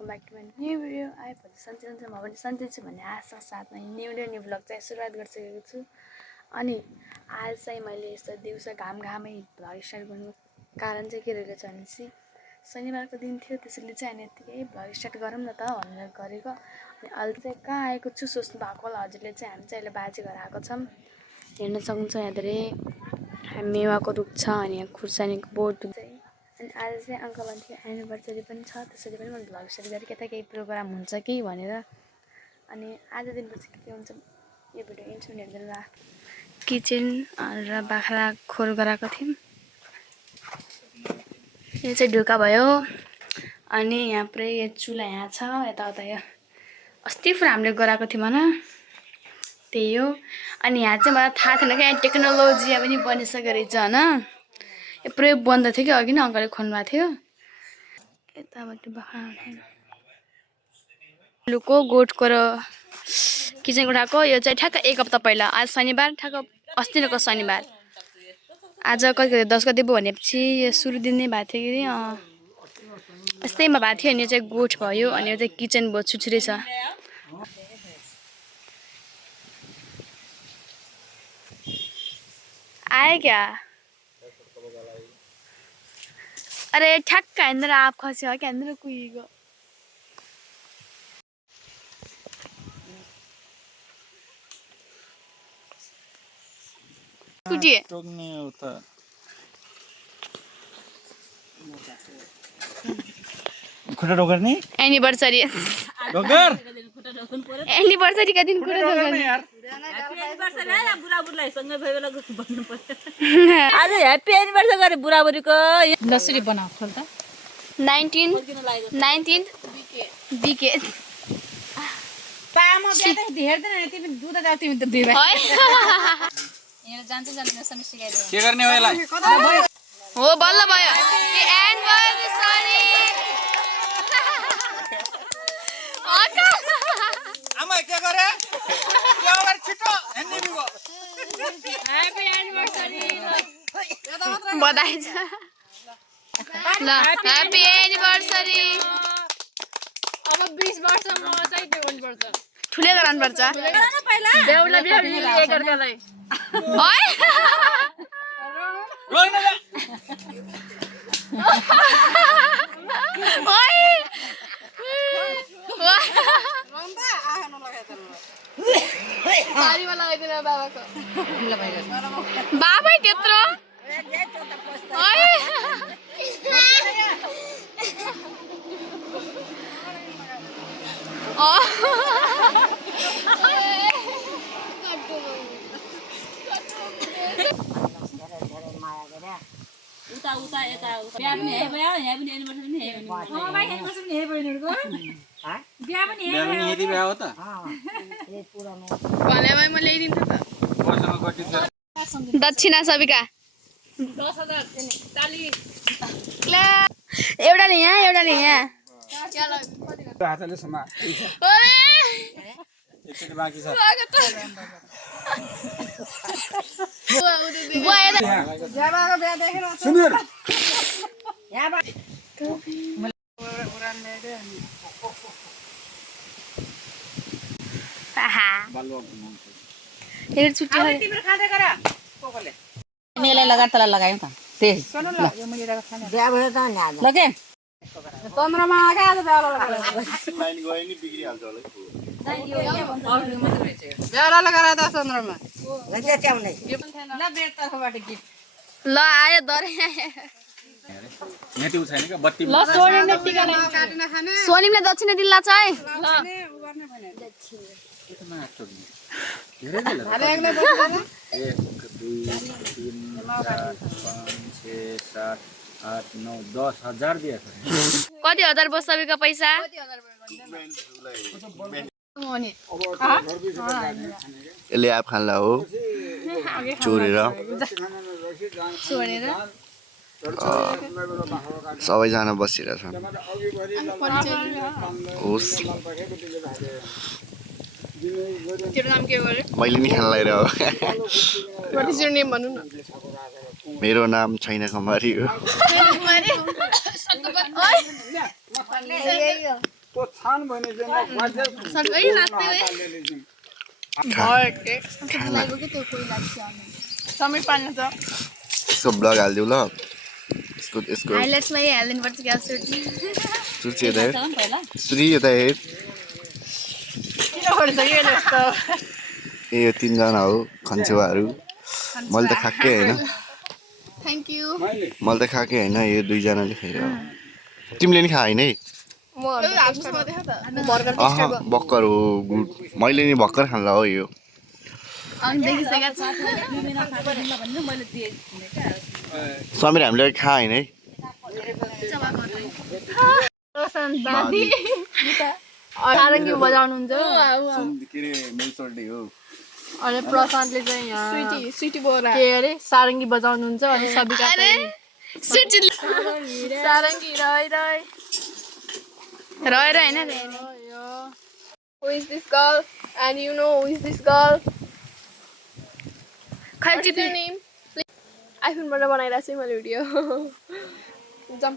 Welcome back to my new video. आएपछि सन्चै हुन्छ, म पनि सन्चै छु भन्ने आशा साथमा न्यू डे न्यू भ्लग चाहिँ सुरुवात गरिसकेको छु। अनि आज चाहिँ मैले यस्तो दिउँसो घामै भ्लग स्टार्ट गर्नु कारण चाहिँ के रहेको छ भनेपछि शनिबारको दिन थियो, त्यसैले चाहिँ अनि यत्तिकै भ्लग स्टार्ट गरौँ न त भनेर गरेको। अनि अहिले चाहिँ कहाँ आएको छु सोच्नु भएको होला हजुरले चाहिँ। हामी चाहिँ अहिले बाजे घर आएको छौँ, हेर्न सक्नुहुन्छ यहाँ धेरै मेवाको रुख छ अनि यहाँ खुर्सानीको बोट चाहिँ। अनि आज चाहिँ अङ्कल आन्टीको एनिभर्सरी पनि छ, त्यसैले पनि मैले भ्लग स्टार्ट गरेँ कि केही प्रोग्राम हुन्छ कि भनेर। अनि आज दिनपछि के हुन्छ यो भिडियो इन्ट्रो हेर्दैन ल। किचन र बाख्रा खोर गराएको थियौँ, यो चाहिँ ढुका भयो। अनि यहाँ पुरै यो चुला यहाँ छ, यताउता यो अस्ति पुरा हामीले गराएको थियौँ होइन, त्यही हो। अनि यहाँ चाहिँ मलाई थाहा थिएन क्या टेक्नोलोजी पनि बनिसकेको रहेछ होइन। यो पुरै बन्द थियो कि अघि नै अगाडि खोल्नुभएको थियो। यताबाट बाख्रा लुको गोठको र किचन कोठाको यो चाहिँ ठ्याक्क एक हप्ता पहिला, आज शनिबार, ठ्याक्क अस्तिको शनिबार। आज कति 10 गते भयो भनेपछि यो सुरु दिन नै भएको थियो कि यस्तैमा भएको थियो। अनि यो चाहिँ गोठ भयो अनि यो चाहिँ किचन भयो, छुछुरै छ। आए क्या? अरे ठ्याक्क हानेर आप खस्यो क्या, हानेर कुहिएको। स्कुटी टोक्ने उता खुट्टा डोगर्ने एनिभर्सरी डोगर एनिभर्सरी का दिन खुट्टा डोगर्ने यार। एनिभर्सरी आयो बुढाबुढीलाई सँगै भए बेला भन्नु पर्यो। आज ह्याप्पी एनिभर्सरी गरे बुढाबुढीको। नसरी बनाऊ खोल त। 19 बीके पामा बेटा हेर्दैन नि तिमी दुध जाऊ तिमी त दुई भाइ। यहाँ जान्छ जान्दैन सबै सिकाइदियो। के गर्ने हो यसलाई? हो बल्ल भयो एनिभर्सरी। आमा के गरे? यो अगाडि छिटो हेर्ने बिगो। Happy anniversary. बधाई छ ल, ह्याप्पी एनिभर्सरी। अब 20 वर्षमा चाहिँ देउल पर्छ। ठुलै गराउनु पर्छ पहिला देउल बिहा एक अर्कालाई। ओइ रोइन ले। ओइ बारीमा लगाइदिनु बाबाको। बाबै त्यत्रो उता उता यता बिहा पनि हे भयो, यहाँ पनि एनिभर्सरी पनि हे भयो। भाइ एनिभर्सरी पनि हे बहिनीहरुको। बिहा पनि हे बिहा पनि यति बिहा हो त? भने भाइ म ल्याइदिन्छु त। वर्षमा कति छ? दक्षिणा सबिका 10,000 चाली। एउटा नि यहाँ एउटा नि यहाँ। हातले समा एकचोटि बाँकी छ। सुनिर मेलाई लगा तल लगायौं त त्यही लगे चन्द्रमा आके आज बेला लगाएर त चन्द्रमा ल बेड तर्फबाट गिफ्ट ल आयो दरे नेति छैन के बत्ती ल सोनिमले टिका काट्न खाने सोनिमले दक्षिणा दिला छ है। धेरै दिला। 1 2 3 4 5 6 7 8 9 10,000 दिए छ। कति हजार बस सबैको पैसा? यसले आप खानला हो चोरेर सबैजना बसिरहेछन्। होस् तेरो नाम के गर्यो? मैले नि खान लागिरहेको। What is your name भन्नु न? मेरो नाम छैन कुमारी हो। तो छान भने चाहिँ म बजार समय पार्नु त यसको ब्लग हालिदिउ ल यसको हाइलाइट्समा यही हालिदिनु पर्छ क्या सुट सुची यता हेर सुरी यता हेर किन गर्छ यो यस्तो ए यो 3 जना हो खन्चुवाहरू मैले त खाएकै हैन थ्याङ्क यू मैले त खाएकै हैन यो 2 जनाले खाइरह तिमीले नि खा हैन है म हाफ्समा देखा त बर्गर भक्कर हो मैले नि भक्कर खान्ला हो यो अनि देखिसकेको छ समीर हामीले खा हैन है दादी सारङ्गी बजाउनुहुन्छ अनि प्रशान्तले चाहिँ यहाँ स्विटी बोरा के अरे सारङ्गी बजाउनुहुन्छ अनि सबिका सारङ्गी रय हैन Who is this girl? And you know who is this girl? What's your name? iPhone-बाट बनाइरहेको छु मैले भिडियो जम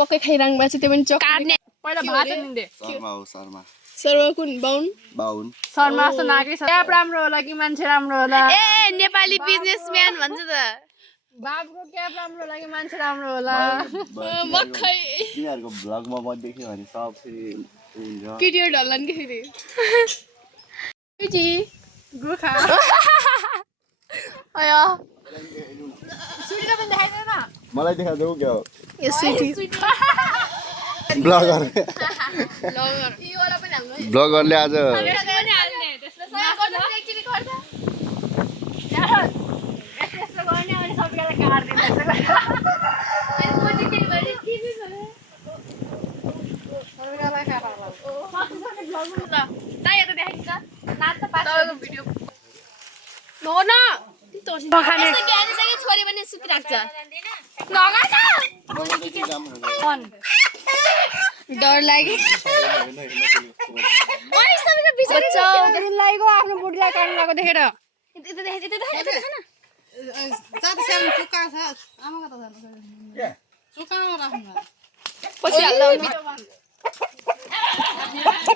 मकै खाइरहनु भएको छ त्यो पनि चक्ने पहिला भात दिँदै शर्मा हो शर्मा सर्व कुन बाउन शर्मा जस्तो नाकै छ क्याप राम्रो होला कि मान्छे राम्रो होला ए नेपाली बिजनेसम्यान भन्छ त बाबुको क्याप राम्रो होला कि मान्छे राम्रो होला मकै तिमीहरुको ब्लगमा म देख्यो भने सब फेरि केटीहरु ढल्लान् के फेरि जी गोखा आया सुटिला पनि देखाइदैन न मलाई देखादेऊ क्या यो सुटी ब्लगर यो वाला पनि हाल्नु है ब्लगरले आज पनि हाल्ने त्यसले गर्दा एक्चुअली गर्दा यस्तो गर्ने अनि सबैलाई काट्दिन्छ अनि पछि के भने टिभी भने सबैलाई काट्ला सबै ब्लग ल दाइ यता देखाइदिन्छ नाच त पास भिडियो नो न बखाने ज्ञानी चाहिँ छोरी पनि सुतिराख्छ नगाछ डर लाग्यो ओइ सबैको बिचरा लागेको आफ्नो बुढीलाई काट्न लागेको देखेर यता देखाइन जात स्याम चुका छ आमा कता जानु चुकामा राख्नु पछि हाल्ला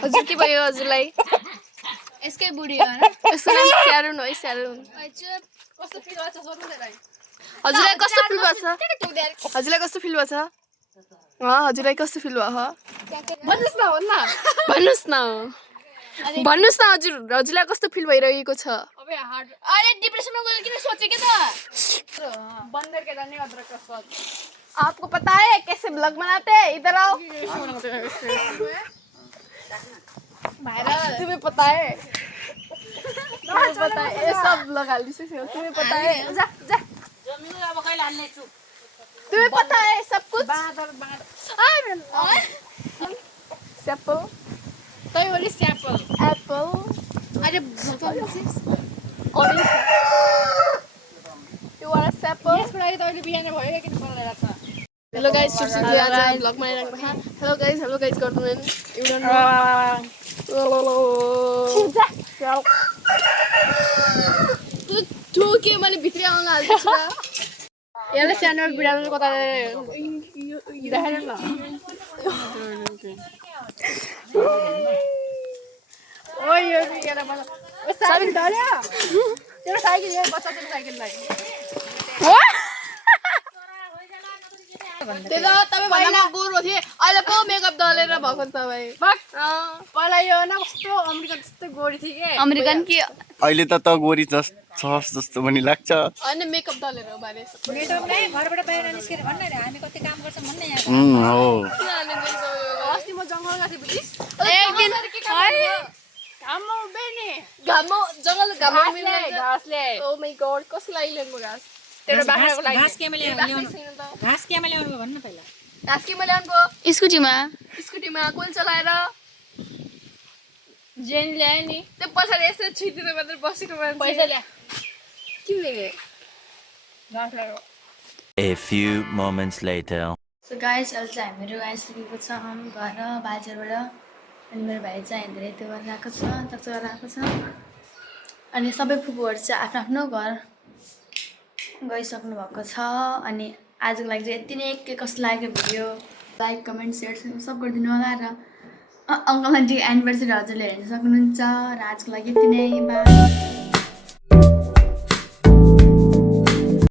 हजुर के भयो हजुरलाई यसकै बुढी हो हैन यसको नाम स्यारुन हो स्यारुन कस्तो फिल हुन्छ सोध्नु त्यसलाई हजुरलाई कस्तो फिल भछ हजुरलाई कस्तो फिल भछ हजुरलाई कस्तो फिल भयो भन्नुस् न हजुरलाई कस्तो फिल भइरहेको छ अरे डिप्रेसनमा गएर किन सोचे के त बंदर के दाने अदरक का स्वाद आपको पता है कैसे ब्लॉग बनाते हैं इधर आओ तुम्हें पता है ये सब ब्लॉग हाल दी तुम्हें पता है जा अब कहिले हाल्ने छु तुम्हें पता है सब कुछ एप्पल तै बोली एप्पल अरे orange You want a apple? Yes, but I thought you बिहान भयो किन बोल्दै रहेछ हेलो गाइस सुशीलले आज ब्लग बनाइराख्नु भएको छ हेलो गाइस गर्नुमेन यु डोन्ट नो तू के मैले भित्र आउन हाल्छु यसले स्यान्डल बिडाल्नु कता देखाएन न ओइ यो केटा मलाई ओ साइकल धर्या तेरो साइकल यहाँ बच्चा तेरो साइकललाई हो तेरो तपाईँ भएन गोरो थिए अहिले पो मेकअप दलेर भएको तपाईँ पहिला यो न कस्तो अमेरिकन जस्तो गोरी थियो के अमेरिकन के अहिले त गोरी जस्तो पनि लाग्छ अनि मेकअप दलेर हो बारे मेकअपले घरबाट बाहिर निस्केर भन्न रे हामी कति काम गर्छौं भन्ने यहाँ हो अस्ति म जंगल गएको थिएँ बुझिस एक दिन घाममा उभिने घाममा जंगल घाममा मिल्ने घाँसले ओ माय गॉड कसलाई ल्याउनु घाँस तेरो बाख्राको लागि घाँस केमा ल्याउनु भन्न पहिला घाँस केमा ल्याउनु स्कुटीमा कुल चलाएर जेन ल्याए नि त्यो पछाडि यसो छिटेर मात्र बसेको मान्छे पैसा ल्या के ल्याए घाँस ल्यायो A few moments later. So guys अहिले चाहिँ हामीहरू आइसकेको छौँ घर बाजारबाट अनि मेरो भाइ चाहिँ धेरै त्यो गरेर आएको छ तक्स गरेर आएको छ अनि सबै फुपूहरू चाहिँ आफ्नो आफ्नो घर गइसक्नु भएको छ अनि आजको लागि चाहिँ यति नै के कस्तो लाग्यो भिडियो लाइक कमेन्ट सेयर सब गरिदिनु होला र अङ्कल आन्टी एनिभर्सरी हजुरले हेर्न सक्नुहुन्छ र आजको लागि यति नै बाई